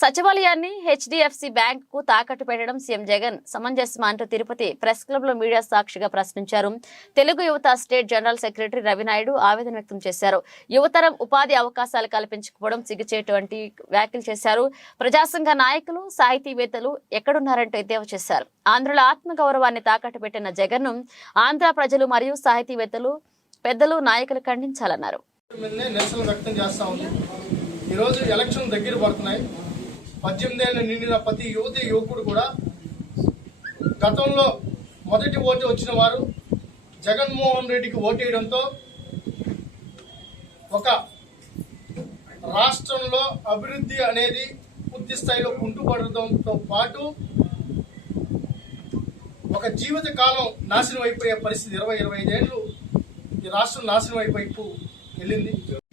సచివాలయాన్ని హెచ్డిఎఫ్సి బ్యాంక్కు తాకట్టు పెట్టడం సీఎం జగన్ సమంజసమా అంటూ తిరుపతి ప్రెస్ క్లబ్లో మీడియా సాక్షిగా ప్రశ్నించారు. తెలుగు యువత స్టేట్ జనరల్ సెక్రటరీ రవినాయుడు ఆవేదన వ్యక్తం చేశారు. యువతరం ఉపాధి అవకాశాలు కల్పించకపోవడం సిగ్గుచేటువంటి వ్యాఖ్యలు చేశారు. ప్రజాసంఘ నాయకులు సాహితీవేత్తలు ఎక్కడున్నారంటూ ఎద్దేవా చేశారు. ఆంధ్రుల ఆత్మగౌరవాన్ని తాకట్టు పెట్టిన జగన్ను ఆంధ్ర ప్రజలు మరియు సాహితీవేత్తలు పెద్దలు నాయకులు ఖండించాలన్నారు. ఈరోజు ఎలక్షన్ దగ్గర పడుతున్నాయి. పద్దెనిమిది ఏళ్ళు నిండిన ప్రతి యువతి యువకుడు కూడా గతంలో మొదటి ఓటు వచ్చిన వారు జగన్మోహన్ రెడ్డికి ఓటేయడంతో ఒక రాష్ట్రంలో అభివృద్ధి అనేది పూర్తి స్థాయిలో కుంటుపడడంతో పాటు ఒక జీవిత కాలం నాశనం అయిపోయే పరిస్థితి ఇరవై ఇరవై ఐదేళ్ళు ఈ రాష్ట్రం నాశనం అయిపోయి వెళ్ళింది.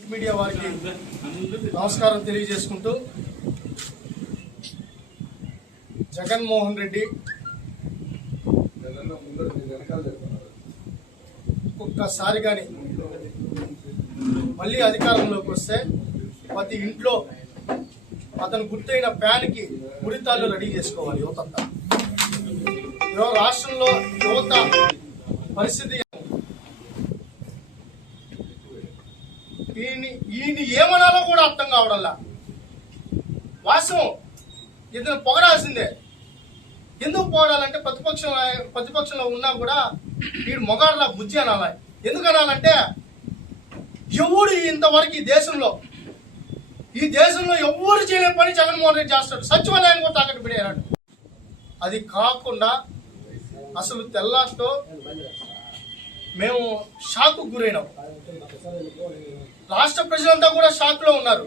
మీడియా వారికి నమస్కారం తెలియజేసుకుంటూ జగన్మోహన్ రెడ్డి. ఒక్కసారి కానీ మళ్ళీ అధికారంలోకి వస్తే ప్రతి ఇంట్లో అతను గుర్తైన ఫ్యాన్కి ఉరితాళ్ళు రెడీ చేసుకోవాలి యువతంతా. ఈరోజు రాష్ట్రంలో యువత పరిస్థితి ఈయన ఈయన ఏమనాలో కూడా అర్థం కావడంలా. వాస్తవం. ఇతను పొగడాల్సిందే. ఎందుకు పోరాలంటే ప్రతిపక్షం ప్రతిపక్షంలో ఉన్నా కూడా వీడు మొగాడులా బుజ్జి అనాలి. ఎందుకు అనాలంటే ఎవడు ఇంతవరకు ఈ దేశంలో ఈ దేశంలో ఎవరు చేయలేని పని జగన్మోహన్ రెడ్డి చేస్తాడు. సచివాలయాన్ని కూడా తాకట్టు పెట్టాడు అది కాకుండా అసలు తెల్లాస్తో మేము షాక్ గురైనాం. రాష్ట్ర ప్రజలంతా కూడా షాక్లో ఉన్నారు.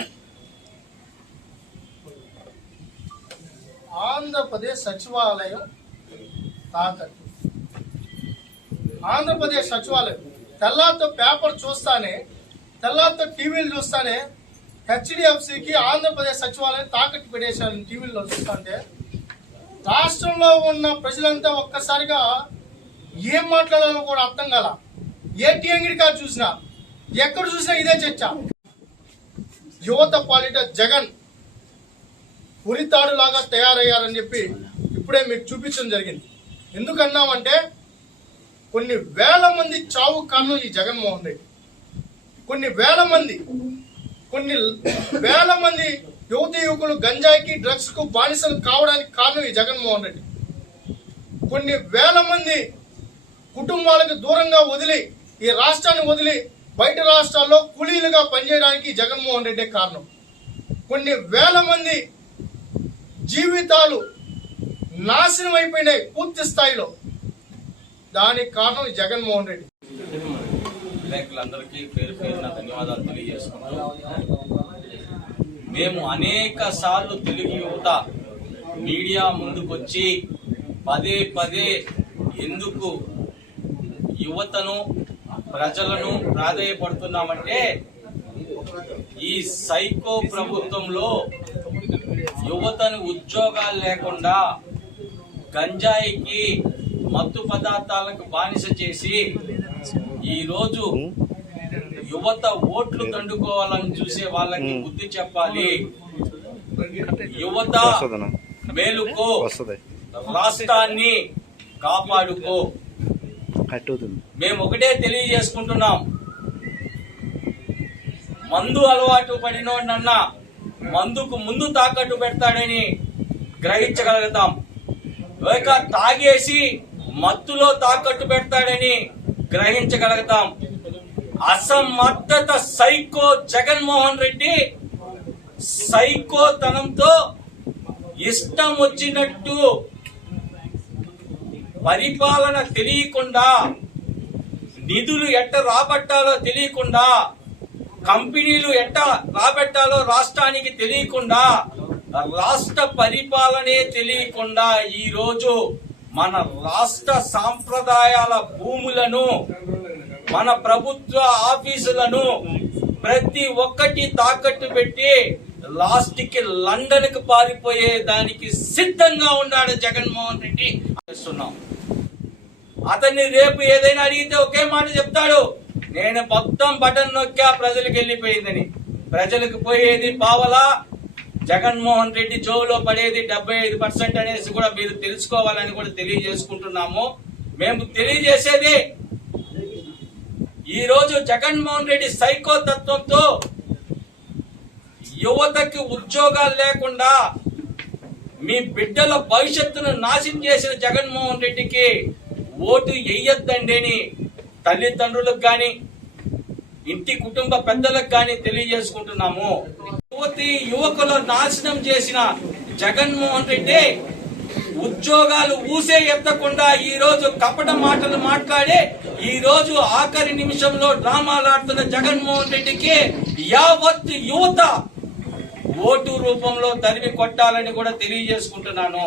ఆంధ్రప్రదేశ్ సచివాలయం తాకట్టు. ఆంధ్రప్రదేశ్ సచివాలయం. తెల్లారితో పేపర్ చూస్తానే తెల్లారితో టీవీలు చూస్తానే హెచ్డిఎఫ్సికి ఆంధ్రప్రదేశ్ సచివాలయం తాకట్టు పెట్టేశారు టీవీలో చూస్తుంటే. రాష్ట్రంలో ఉన్న ప్రజలంతా ఒక్కసారిగా ఏం మాట్లాడాలో కూడా అర్థం కాల. ఏ టీఎంగిడి కాదు చూసినా ఎక్కడ చూసినా ఇదే చర్చ. యువత పాలిట జగన్. ఉరితాడు లాగా తయారయ్యారని చెప్పి ఇప్పుడే మీకు చూపించడం జరిగింది. ఎందుకన్నామంటే కొన్ని వేల మంది చావు కారణం ఈ జగన్మోహన్ రెడ్డి. కొన్ని వేల మంది కొన్ని వేల మంది యువతి యువకులు గంజాయికి డ్రగ్స్కు బానిసలు కావడానికి కారణం ఈ జగన్మోహన్ రెడ్డి. కొన్ని వేల మంది కుటుంబాలకు దూరంగా వదిలి ఈ రాష్ట్రాన్ని వదిలి బయట రాష్ట్రాల్లో కూలీలుగా పనిచేయడానికి జగన్మోహన్ రెడ్డి కారణం. కొన్ని వేల మంది జీవితాలు నాశనం అయిపోయినాయి పూర్తి స్థాయిలో. దానికి కారణం జగన్మోహన్ రెడ్డి. విలేకరులందరికీ పేరు పేరున ధన్యవాదాలు తెలియజేసుకుంటున్నాం మేము అనేక సార్లు తెలుగు యువత మీడియా ముందుకొచ్చి పదే పదే ఎందుకు యువతను ప్రజలను ప్రాధాయపడుతున్నామంటే ఈ సైకో ప్రభుత్వంలో యువతను ఉద్యోగాలు లేకుండా గంజాయికి మత్తు పదార్థాలకు బానిస చేసి ఈ రోజు యువత ఓట్లు దండుకోవాలని చూసే వాళ్ళకి బుద్ధి చెప్పాలి. యువత మేలుకో రాష్ట్రాన్ని కాపాడుకో. మేము ఒకటే తెలియజేసుకుంటున్నాం. మందు అలవాటు పడినోడన్నా మందుకు ముందు తాకట్టు పెడతాడని గ్రహించగలుగుతాం. లేక తాగేసి మత్తులో తాకట్టు పెడతాడని గ్రహించగలుగుతాం. అసమర్థత సైకో జగన్మోహన్ రెడ్డి సైకోతనంతో ఇష్టం వచ్చినట్టు పరిపాలన తెలియకుండా నిధులు ఎట్ట రాబట్టాలో తెలియకుండా కంపెనీలు ఎట్ట రాబెట్టాలో రాష్ట్రానికి తెలియకుండా రాష్ట్ర పరిపాలనే తెలియకుండా ఈ రోజు మన రాష్ట్ర సాంప్రదాయాల భూములను మన ప్రభుత్వ ఆఫీసులను ప్రతి ఒక్కటి తాకట్టు పెట్టి లాస్ట్కి లండన్కి పారిపోయే దానికి సిద్ధంగా ఉన్నాడు జగన్మోహన్ రెడ్డి. చేస్తున్నాం. అతన్ని రేపు ఏదైనా అడిగితే ఒకే మాట చెప్తాడు. నేను మొత్తం బటన్ నొక్కా ప్రజలకు వెళ్ళిపోయిందని. ప్రజలకు పోయేది పావలా జగన్మోహన్ రెడ్డి జోలో పడేది డెబ్బై ఐదు పర్సెంట్ అనేసి కూడా మీరు తెలుసుకోవాలని కూడా తెలియజేసుకుంటున్నాము. మేము తెలియజేసేది ఈ రోజు జగన్మోహన్ రెడ్డి సైకో తత్వంతో యువతకి ఉద్యోగాలు లేకుండా మీ బిడ్డల భవిష్యత్తును నాశనం చేసిన జగన్మోహన్ రెడ్డికి ఓటు వేయొద్దండి అని తల్లిదండ్రులకు కానీ ఇంటి కుటుంబ పెద్దలకు కానీ తెలియజేసుకుంటున్నాము. యువతి యువకులు నాశనం చేసిన జగన్మోహన్ రెడ్డి ఉద్యోగాలు ఊసే ఎత్తకుండా ఈ రోజు కపట మాటలు మాట్లాడి ఈ రోజు ఆఖరి నిమిషంలో డ్రామాలు ఆడుతున్న జగన్మోహన్ రెడ్డికి యావత్ యువత ఓటు రూపంలో తరిమి కొట్టాలని కూడా తెలియజేసుకుంటున్నాను.